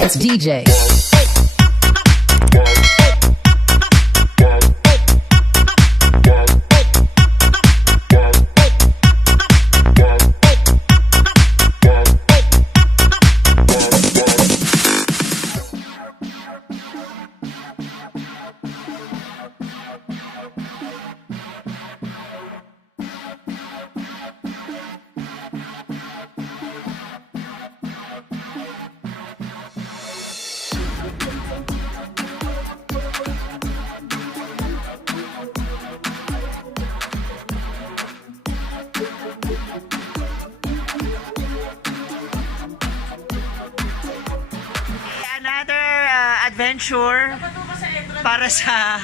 It's DJ. Adventure para sa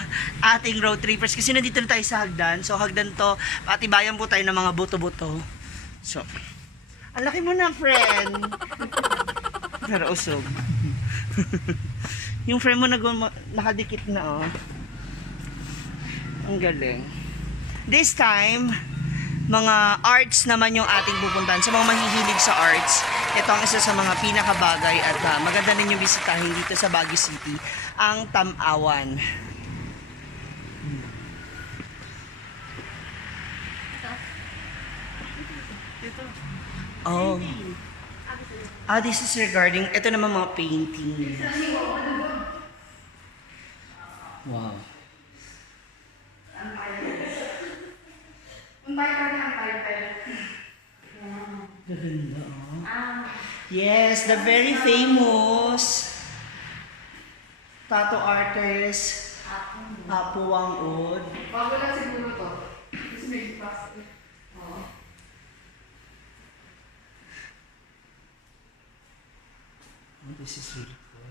ating road trippers kasi nandito na tayo sa hagdan. So hagdan to, patibayan po tayo ng mga buto-buto. So, ang laki mo na, friend. Pero usog. Yung friend mo nakadikit na, oh. Ang galing. This time, mga arts naman yung ating pupuntahan. Sa mga mahihilig sa arts, ito ang isa sa mga pinakabagay at maganda rin yung bisitahin dito sa Baguio City, ang Tam-Awan. Oh. This is regarding, ito naman mga painting. Wow. Ganda, oh. Yes, the very famous tattoo artist Apo Wangod. Bago lang siguro to. Kasi may box. Oo. Oh, this is really cool.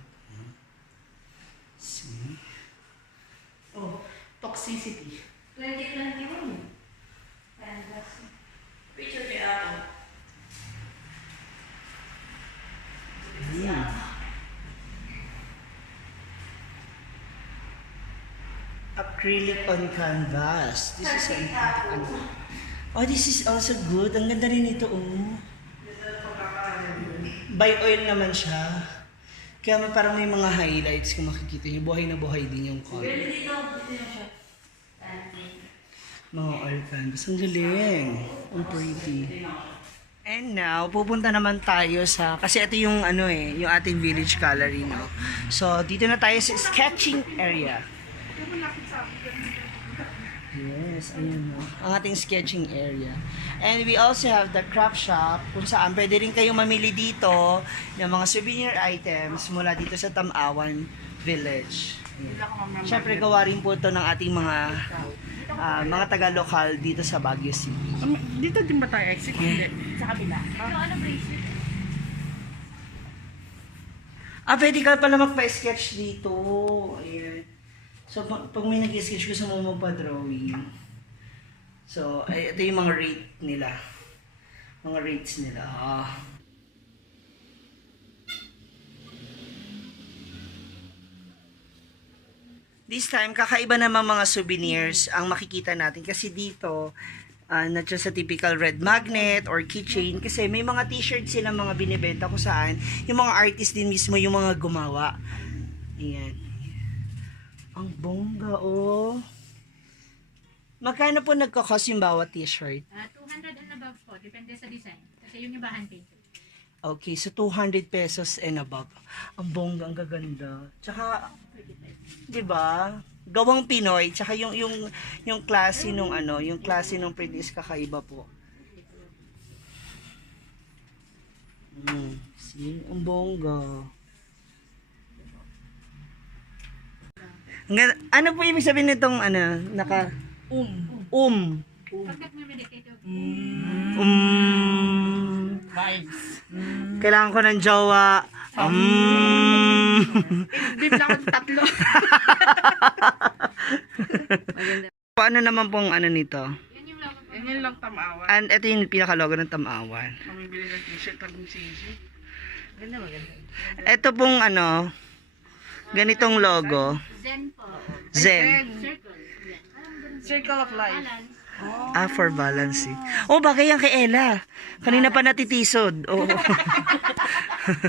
See? Oh, toxicity. 2021. Picture ni Apo. Acrylic on canvas. This is this is also good. Ang ganda rin ito, oh. By oil naman siya. Kaya parang may mga highlights kung makikita niyo. Buhay na buhay din yung color. Mga oil canvas. Ang galing. Ang pretty. And now, pupunta naman tayo sa, kasi ito yung yung ating village gallery, no? So, dito na tayo sa sketching area. Yes, ayun, no? Ang ating sketching area. And we also have the craft shop, kung saan pwede rin kayong mamili dito ng mga souvenir items mula dito sa Tam-Awan Village. Siyempre, gawa rin po ito ng ating mga taga-lokal dito sa Baguio City. Dito din ba tayo exit? Hindi. Sa kabila. Ano bracelet? Pwede ka pala magpa-sketch dito. Ayan. So, pag may nag-sketch, gusto mo magpa-drawing. So, ito yung mga rate nila. Mga rates nila. This time, kakaiba naman mga souvenirs ang makikita natin. Kasi dito, not just sa typical red magnet or keychain. Kasi may mga t-shirt sila mga binibenta kung saan. Yung mga artist din mismo yung mga gumawa. Ayan. Ang bongga, oh. Magkano po nagkakos yung bawat t-shirt? 200 and above po. Depende sa design. Kasi yung ibahan painted. Okay, so 200 pesos and above. Ang bongga, ang gaganda. Tsaka, di ba? Gawang Pinoy, tsaka yung klase nung yung klase nung print is kakaiba po. See, ang bongga. Ano po ibig sabihin nitong naka Pag nag-meditate, Vibes. Kailangan ko ng jowa. Bib lang ako tatlo. Ano naman pong nito? yan yung logo po. Yan yung lang Tam-Awan. And ito yung pinaka-logo ng Tam-Awan. Mamibili ng t-shirt pag ng sisi. Ganda maganda. Ito pong ganitong logo. Zen po. Zen. Circle. Yan. Circle of life. Balance. For balancing. Bagay yan kay Ella. Kanina pa natitisod. Oo. Bashers,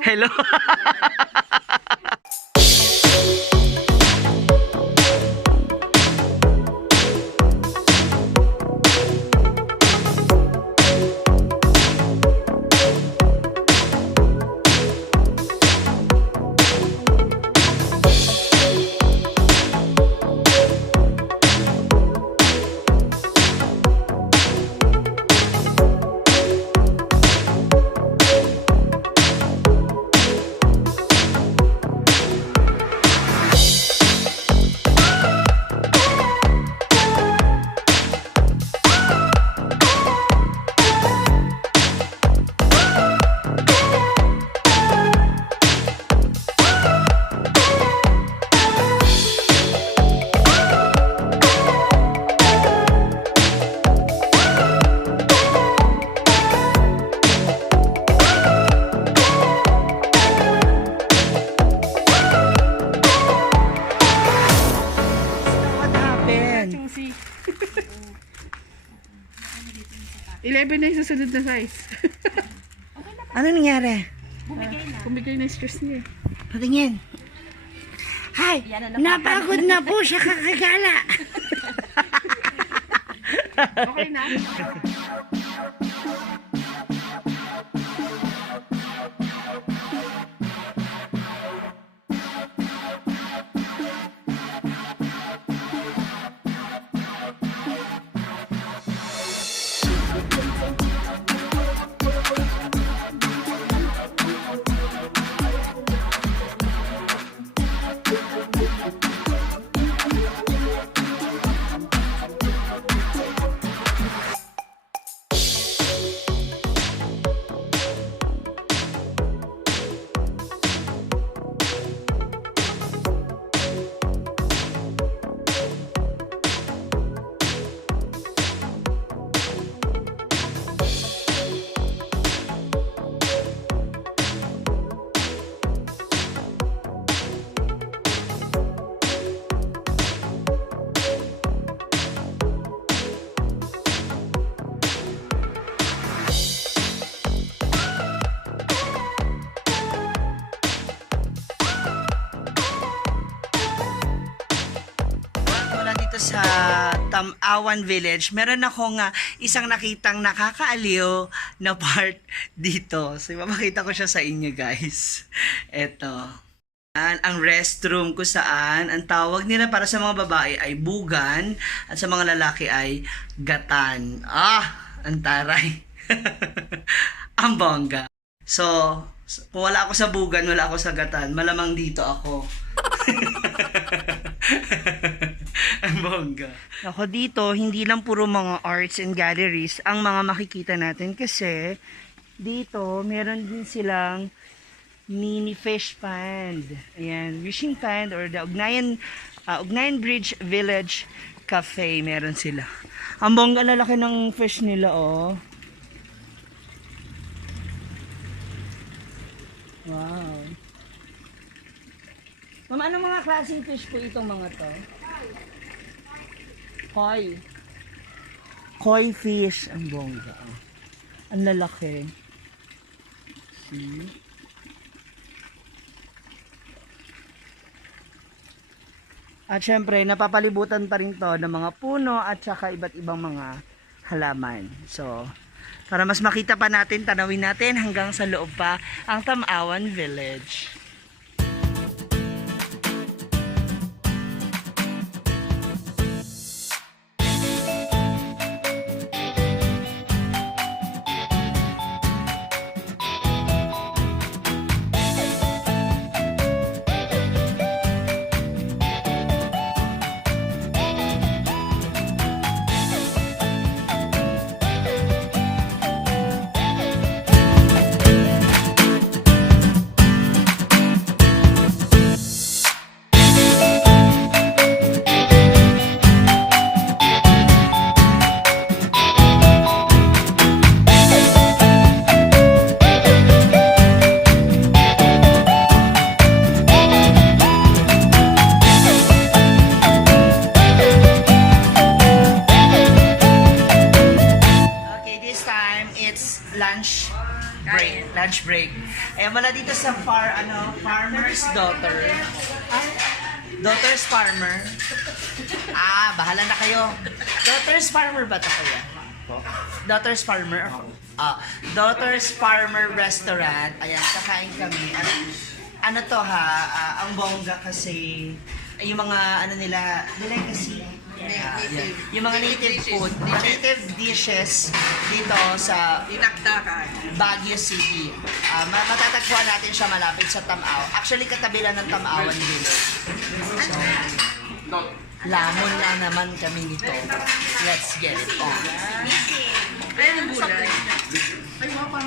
hello. Hello. What happened? Choosy. 11 na yung susunod na size. Ano nangyari? Kumigay na yung stress niya. Patingin. Hi! Napagod na po siya kakagala. Okay na? Mula dito sa Tam-Awan Village, meron akong isang nakitang nakakaaliw na part dito. So, ipapakita ko siya sa inyo, guys. Eto. Ang restroom ko saan, ang tawag nila para sa mga babae ay bugan at sa mga lalaki ay gatan. Ang taray. Ang bongga. So, kung wala ako sa bugan, wala ako sa gatan, malamang dito ako. Ang bongga. Ako dito, hindi lang puro mga arts and galleries ang mga makikita natin kasi dito, meron din silang mini fish pond. Ayan, wishing pond or the Ugnayan Bridge Village Cafe. Meron sila. Ang bongga lalaki ng fish nila, oh. Wow. Mama, anong mga klaseng fish po itong mga to? Koi. Koi fish. Ang bongga. Oh. Ang lalaki. See? At syempre, napapalibutan pa rin to ng mga puno at saka iba't ibang mga halaman. So, para mas makita pa natin, tanawin natin hanggang sa loob pa ang Tam-Awan Village. lunch break. Ayan, wala dito sa farmer's daughter. Daughter's farmer. Bahala na kayo. Daughter's farmer ba ito kaya? Daughter's farmer. Daughter's farmer restaurant. Ayan, kakain kami. Ano to ha, ang bongga kasi yung mga nila kasi yung mga native food, native dishes dito sa Baguio City. Matatagpuan natin siya malapit sa Tam-Awan. Actually, katabi lang ng Tam-Awan Village. So, lamon na naman kami nito. Let's get it on.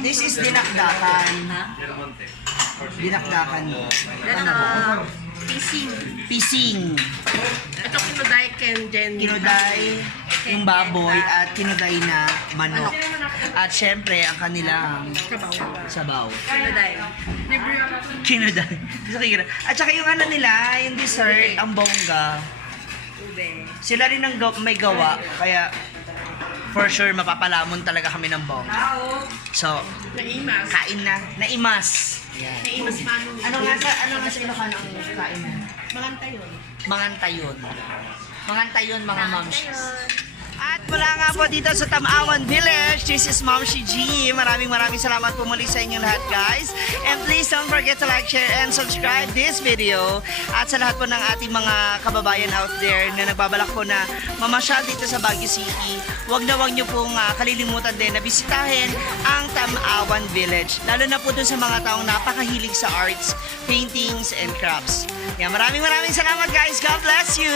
This is dinakdakan. Dinakdakan mo. Ano ba? Pising. Ito kinuday Kinuday yung baboy at kinuday na manok. At syempre, ang kanilang sabaw. Kinuday. At saka yung nila, yung dessert, ang bongga. Sila rin ang may gawa, kaya for sure mapapalamon talaga kami ng bongga. So, kain na. Naimas. Yan. Ano nga sa Ilocano ang kain na? Mangantayon, mga momshies. At mula nga po dito sa Tam-Awan Village, this is Momshie G. Maraming salamat po muli sa inyong lahat, guys. And please don't forget to like, share, and subscribe this video. At sa lahat po ng ating mga kababayan out there na nagbabalak po na mamasyal dito sa Baguio City, wag nyo pong kalilimutan din na bisitahin ang Tam-Awan Village. Lalo na po dun sa mga taong napakahilig sa arts, paintings, and crafts. Maraming salamat, guys. God bless you!